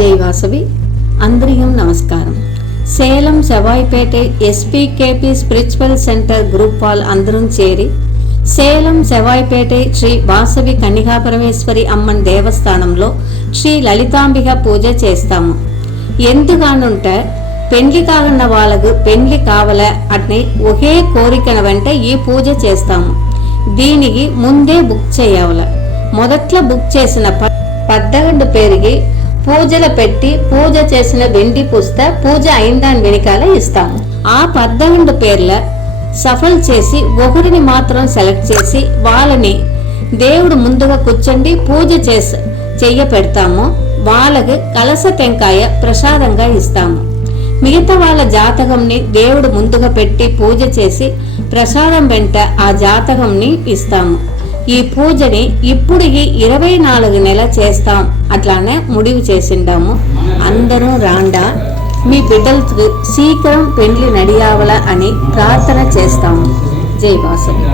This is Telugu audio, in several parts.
జై వాసవి. అందరికీ నమస్కారం. సేలం సెవాయిపేట ఎస్పీకేపీ స్పిరిచువల్ సెంటర్ గ్రూప్ వాళ్ళు అందరం చేరి సేలం సెవాయిపేట శ్రీ వాసవి కన్యకాపరమేశ్వరి అమ్మన్ దేవస్థానంలో శ్రీ లలితాంబిక పూజ చేస్తాము. ఎందుకనంటే పెండ్లి కావాలన్న వాళ్ళకు పెండ్లి కావాల అని ఒకే కోరికన వెంట ఈ పూజ చేస్తాము. దీనికి ముందే బుక్ చేయాల. మొదట్లో బుక్ చేసిన 11 పేరుకి పూజలు పెట్టి పూజ చేసిన వెండి పుస్త పూజ అయిన దాని వెనకాల ఇస్తాము. ఆ 11 పేర్ల సఫల్ చేసి ఒకరిని మాత్రం సెలెక్ట్ చేసి వాళ్ళని దేవుడు ముందుగా కూర్చొని పూజ చెయ్య పెడతాము. వాళ్ళకి కలస టెంకాయ ప్రసాదంగా ఇస్తాము. మిగతా వాళ్ళ జాతకంని దేవుడు ముందుగా పెట్టి పూజ చేసి ప్రసాదం వెంట ఆ జాతకంని ఇస్తాము. ఈ పూజని ఇప్పుడుకి 24 నెలలు చేస్తాం అట్లానే ముడివి చేసిండాము. అందరూ రాండా, మీ బిడ్డలకు శీఘ్రం పెండ్లి నడియావల అని ప్రార్థన చేస్తాము. జై వాసవి.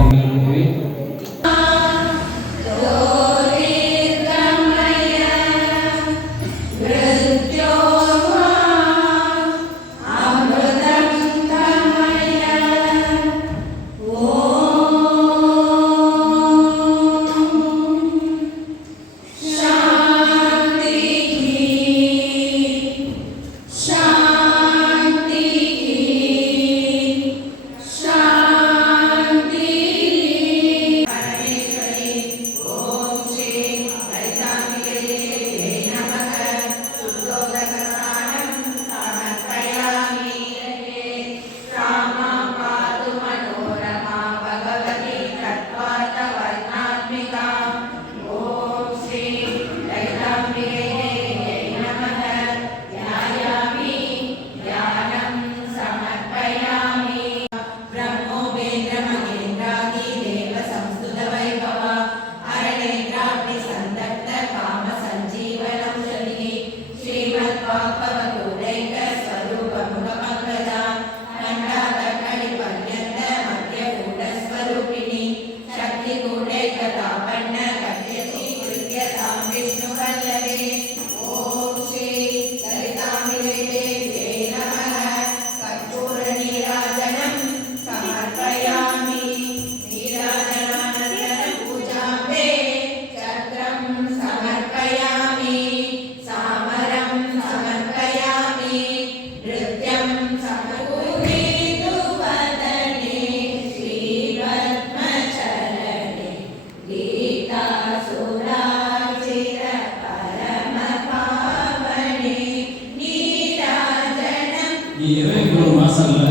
ఈ 23 మాసాల్లో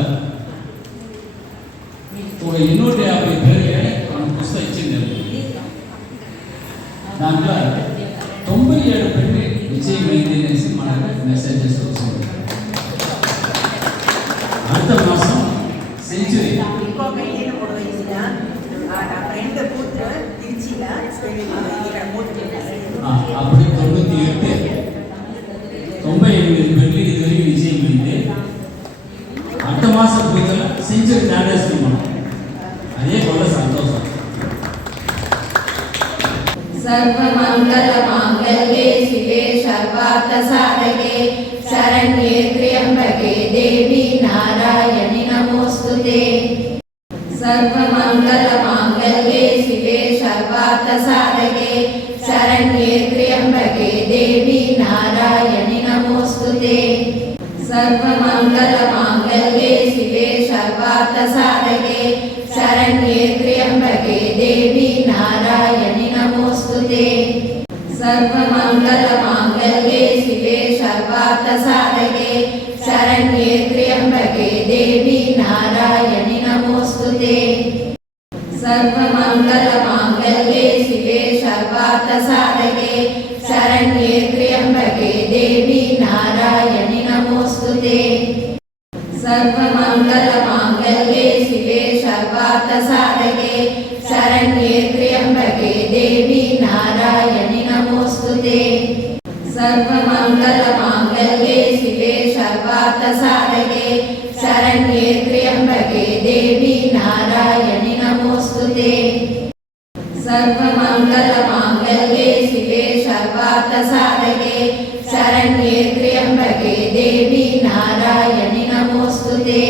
ఒక 250 పేర్లే మనం పుస్తకం ఇచ్చింది. దాంట్లో 97 పెళ్లి విజయమైంది అనేసి మనకు మెసేజెస్ వచ్చింది. అర్థ మాసం సెంచురీ అప్పుడు 98 పెళ్లి ఇదివరకు విజయమైంది. అర్థమాస పూజల సెంచురీ దాటేస్తున్నాం. అదే గొల్ల సంతోషం. సర్వమంగళ మాంగళ్యే శివే సర్వార్థ సాధకే శరణ్యే త్ర్యంబకే దేవి నారాయణి నమోస్తుతే. సర్వమంగళ మాంగళ్యే శివే సర్వార్థ సాధకే శరణ్యే త్ర్యంబకే దేవి నారాయణి నమోస్తుతే. సర్వమంగళ మాంగళ్యే శివే సర్వార్థ సాధకే శరణ్యే త్ర్యంబకే దేవి నారాయణి నమోస్తుతే. సర్వమంగళ మాంగళ్యే శివే సర్వార్థ సాధకే శరణ్యే త్ర్యంబకే దేవి నారాయణి నమోస్తుతే. సర్వమంగళ మాంగళ్యే శివే సర్వార్థ సాధకే శరణ్యే త్ర్యంబకే దేవి నారాయణి నమోస్తుతే. సర్వమంగళ మాంగళ్యే శివే సర్వార్థ సాధకే శరణ్యే త్ర్యంబకే దేవి నారాయణి నమోస్తుతే. సర్వమంగళ మాంగళ్యే శివే సర్వార్థ సాధకే శరణ్యే త్ర్యంబకే దేవి నారాయణి నమోస్తుతే. సర్వమంగళ మాంగళ్యే శివే సర్వార్థ सर्वार्थसाधके शरण्ये त्र्यम्बके देवी नारायणि नमोऽस्तुते।